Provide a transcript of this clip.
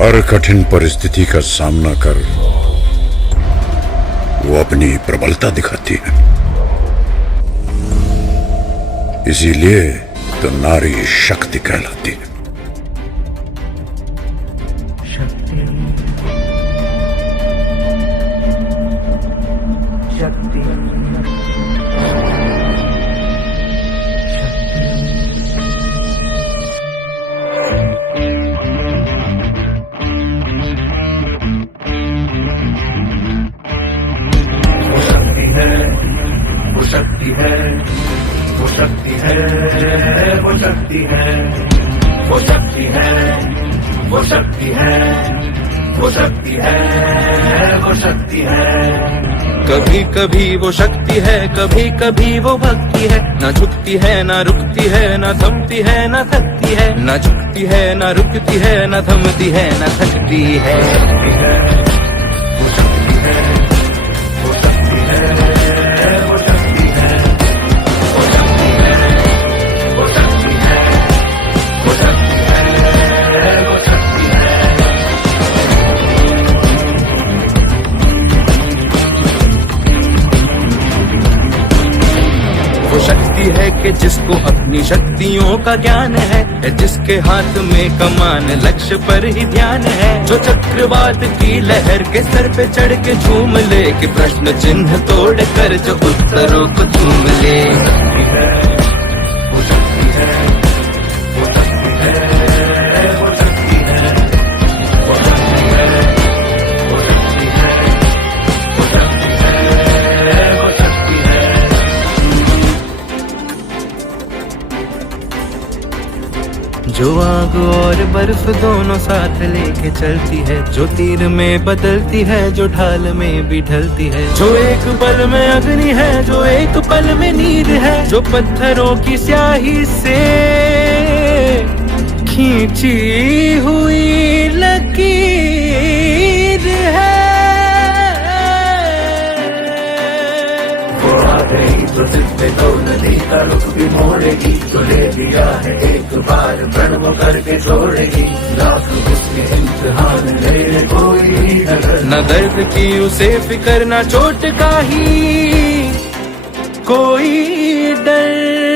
हर कठिन परिस्थिति का सामना कर वो अपनी प्रबलता दिखाती है। इसीलिए तो नारी शक्ति कहलाती है। शक्ति शक्ति वो शक्ति है, वो शक्ति है, वो शक्ति है, वो शक्ति है, वो शक्ति है, वो शक्ति है, वो शक्ति है। कभी कभी वो शक्ति है, कभी कभी वो भक्ति है। ना झुकती है ना रुकती है, ना थमती है ना थकती है। ना झुकती है ना रुकती है, ना थमती है ना थकती है। वो शक्ति है, वो शक्ति है, वो शक्ति है, वो शक्ति है, वो शक्ति है, वो शक्ति है, वो शक्ति है। वो शक्ति है कि जिसको अपनी शक्तियों का ज्ञान है, जिसके हाथ में कमान लक्ष्य पर ही ध्यान है। जो चक्रवात की लहर के सर पे चढ़ के झूम ले, कि प्रश्न चिन्ह तोड़ कर जो उत्तरों को चूम ले। वो शक्ति है, वो शक्ति है, वो शक्ति है, वो शक्ति है, वो शक्ति है, वो शक्ति है, वो शक्ति है। जो आग और बर्फ दोनों साथ लेके चलती है, जो तीर में बदलती है, जो ढाल में भी ढलती है। जो एक पल में अग्नि है, जो एक पल में नीर है। जो पत्थरों की स्याही से खींची हुई लकीर है। वो आ गई तो दिल पे तो नदी का रुख भी मोड़ेगी। जो ले लिया है एक बार प्रण वो करके छोड़ेगी। लाख उसके इम्तिहान ले कोई नजर न दर्द की उसे फिक्र, न चोट का ही कोई डर।